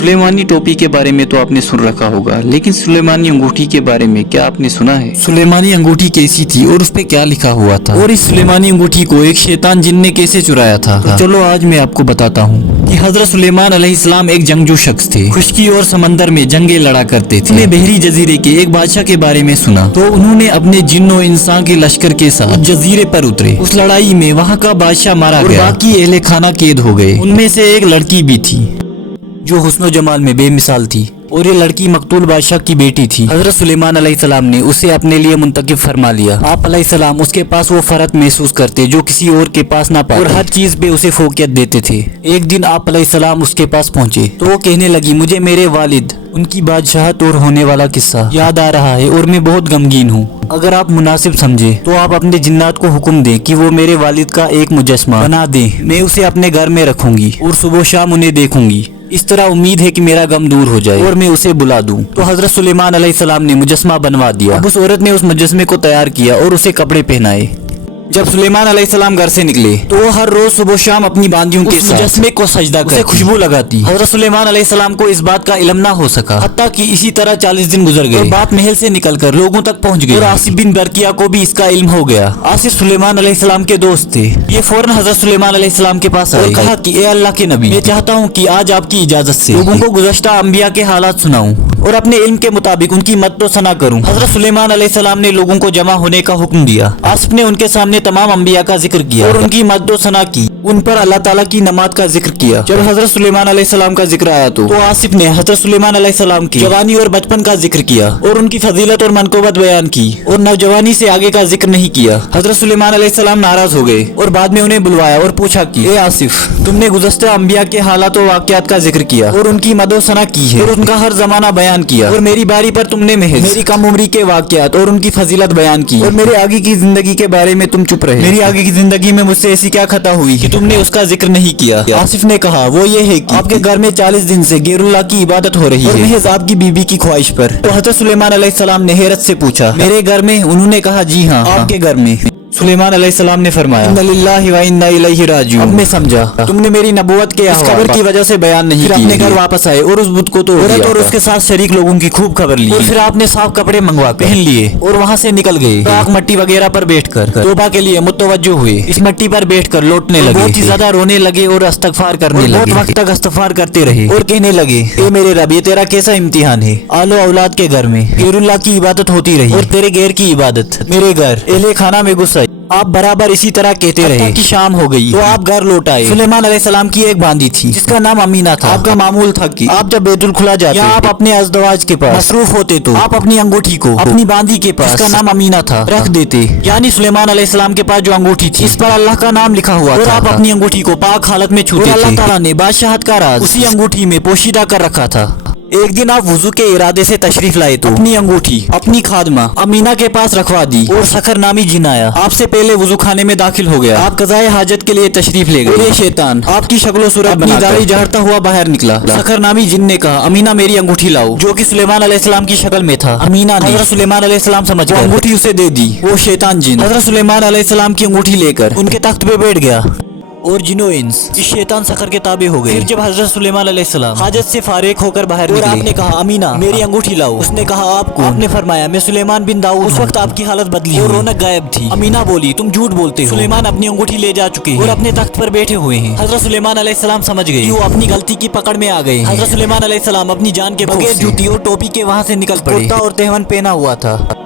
सुलेमानी टोपी के बारे में तो आपने सुन रखा होगा, लेकिन सुलेमानी अंगूठी के बारे में क्या आपने सुना है? सुलेमानी अंगूठी कैसी थी और उस पे क्या लिखा हुआ था, और इस सुलेमानी अंगूठी को एक शैतान जिन ने कैसे चुराया था? तो चलो आज मैं आपको बताता हूँ कि हजरत सुलेमान अलैहिस्सलाम एक जंगजू शख्स थे। खुश्की और समंदर में जंगे लड़ा करते थे। उन्हें बहरी जजीरे के एक बादशाह के बारे में सुना तो उन्होंने अपने जिन्नो इंसान के लश्कर के साथ जजीरे पर उतरे। उस लड़ाई में वहाँ का बादशाह मारा गया, बाकी अहले खाना कैद हो गए। उनमें से एक लड़की भी थी जो हुस्नो जमाल में बेमिसाल थी, और ये लड़की मकतूल बादशाह की बेटी थी। हजरत सुलेमान अलैहिस्सलाम ने उसे अपने लिए मुंतखब फरमा लिया। आप अलैहिस्सलाम उसके पास वो फरत महसूस करते जो किसी और के पास ना पाते, और हर चीज पे उसे फोकियत देते थे। एक दिन आप अलैहिस्सलाम उसके पास पहुंचे तो वो कहने लगी, मुझे मेरे वालिद, उनकी बादशाहत और होने वाला किस्सा याद आ रहा है और मैं बहुत गमगीन हूँ। अगर आप मुनासिब समझे तो आप अपने जिन्नात को हुक्म दें कि वो मेरे वालिद का एक मुजस्मा बना दें। मैं उसे अपने घर में रखूंगी और सुबह शाम उन्हें देखूंगी। इस तरह उम्मीद है कि मेरा गम दूर हो जाए और मैं उसे बुला दूं। तो हजरत सुलेमान अलैहिस्सलाम ने मुजस्मा बनवा दिया। अब उस औरत ने उस मुजस्मे को तैयार किया और उसे कपड़े पहनाए। जब सुलेमान अलैहिस्सलाम घर से निकले तो वो हर रोज सुबह शाम अपनी बांदियों के साथ मुजस्मे को सजदा करके खुशबू लगाती। हजरत सुलेमान अलैहिस्सलाम को इस बात का इल्म ना हो सका, हत्ता कि इसी तरह 40 दिन गुजर गए। बात महल से निकलकर लोगों तक पहुंच गई और आसिफ बिन बरकिया को भी इसका इल्म हो गया। आसिफ सुलेमान अलैहिस्सलाम के दोस्त थे। ये फौरन हजरत सुलेमान अलैहिस्सलाम के पास आए और कहा कि ए अल्लाह के नबी, मैं चाहता हूँ कि आज आपकी इजाजत से लोगों को गुज़श्ता अंबिया के हालात सुनाऊं और अपने इल्म के मुताबिक उनकी मदद सना करूं। हजरत सुलेमान अलैहिस्सलाम ने लोगों को जमा होने का हुक्म दिया। आसिफ ने उनके सामने तमाम अंबिया का जिक्र किया और उनकी मदद सना की। उन पर अल्लाह ताला की नमाज का जिक्र किया। जब हजरत सुलेमान अलैहिस्सलाम का जिक्र आया तो आसिफ ने हजरत सुलेमान अलैहिस्सलाम की जवानी और बचपन का जिक्र किया और उनकी फजीलत और मनकोबत बयान की और नौजवानी से आगे का जिक्र नहीं किया। हजरत सुलेमान अलैहिस्सलाम नाराज हो गए और बाद में उन्हें बुलवाया और पूछा कि ए आसिफ, तुमने गुज़श्ता अंबिया के हालात और वाक़यात का जिक्र किया और उनकी मदद सना की है और उनका हर जमाना बयान किया, और मेरी बारी पर तुमने महज मेरी कम उम्री के वाक़यात और उनकी फजीलत बयान की और मेरे आगे की जिंदगी के बारे में तुम चुप रहे। मेरी आगे की जिंदगी में मुझसे ऐसी क्या खता हुई कि तुमने उसका जिक्र नहीं किया? आसिफ ने कहा, वो ये है कि आपके घर में 40 दिन से गैरुल्लाह की इबादत हो रही है, महज आपकी बीबी की ख्वाहिश पर। तो हजरत सुलेमान अलैहिस्सलाम ने हैरत से पूछा, मेरे घर में? उन्होंने कहा, जी हाँ, आपके घर में। सुलेमान अलैहिस्सलाम ने फरमाया, इन्ना लिल्लाहि व इन्ना इलैहि राजिऊन। अब मैं समझा तुमने मेरी नबूवत के इस खबर की वजह से बयान नहीं किया। अपने घर वापस आए और उस बुत को तोड़ दिया और उसके साथ शरीक लोगों की खूब खबर ली और फिर आपने साफ कपड़े मंगवा पहन लिए और वहाँ से निकल गए। राख मट्टी वगैरह पर बैठकर तौबा के लिए मुतवज्जो हुए। इस मट्टी पर बैठकर लौटने लगे, बहुत ही ज्यादा रोने लगे और इस्तगफार करने लगे। बहुत वक्त तक इस्तगफार करते रहे और कहने लगे, ए मेरे रब, ये तेरा कैसा इम्तिहान है। आलो औलाद के घर में गैरुल्लाह की इबादत होती रही और तेरे गैर की इबादत मेरे घर अहले खाना में घुस आई। आप बराबर इसी तरह कहते रहे कि शाम हो गई तो आप घर लौट आए। सुलेमान अलैहिस्सलाम की एक बांदी थी जिसका नाम अमीना था। आपका मामूल था कि आप जब बैतुल खुला जाते या आप अपने अज़दवाज के पास मसरूफ होते तो आप अपनी अंगूठी को अपनी बांदी के पास, जिसका नाम अमीना था, रख देते। यानी सुलेमान अलैहिस्सलाम के पास जो अंगूठी थी इस पर अल्लाह का नाम लिखा हुआ था और आप अपनी अंगूठी को पाक हालत में छूते थे। अल्लाह ताला ने बादशाहत का राज उसी अंगूठी में पोशीदा कर रखा था। एक दिन आप वुजू के इरादे से तशरीफ लाए तो अपनी अंगूठी अपनी खादमा अमीना के पास रखवा दी और सखर नामी जिन आया, आपसे पहले वुजू खाने में दाखिल हो गया। आप कज़ाए हाजत के लिए तशरीफ ले गए। ये शैतान आपकी शक्ल सूरत बनाकर दाढ़ी झाड़ता हुआ बाहर निकला। सखर नामी जिन ने कहा, अमीना मेरी अंगूठी लाओ, जो कि सुलेमान अलैहिस्सलाम की शक्ल में था। अमीना ने हज़रत सुलेमान अलैहिस्सलाम समझ कर अंगूठी उसे दे दी। वो शैतान जिन हज़रत सुलेमान अलैहिस्सलाम की अंगूठी लेकर उनके तख्त पे बैठ गया और जिनो इंस इस शैतान सखर के ताबे हो गए। फिर जब हजरत सुलेमान अलैहिस्सलाम हाजत से फारिग होकर बाहर निकले, आपने कहा, अमीना मेरी अंगूठी लाओ। उसने कहा, आपको? आपने फरमाया, मैं सुलेमान बिन दाऊद। उस वक्त आपकी हालत बदली और रौनक गायब थी। अमीना बोली, तुम झूठ बोलते हो, सुलेमान अपनी अंगूठी ले जा चुके हैं और अपने तख्त पर बैठे हुए हैं। हजरत सुलेमान अलैहिस्सलाम समझ गए वो अपनी गलती की पकड़ में आ गए। हजरत सुलेमान अलैहिस्सलाम अपनी जान के बगैर जूती और टोपी के वहाँ से निकल पड़े। कुर्ता और तेहवन पहना हुआ था।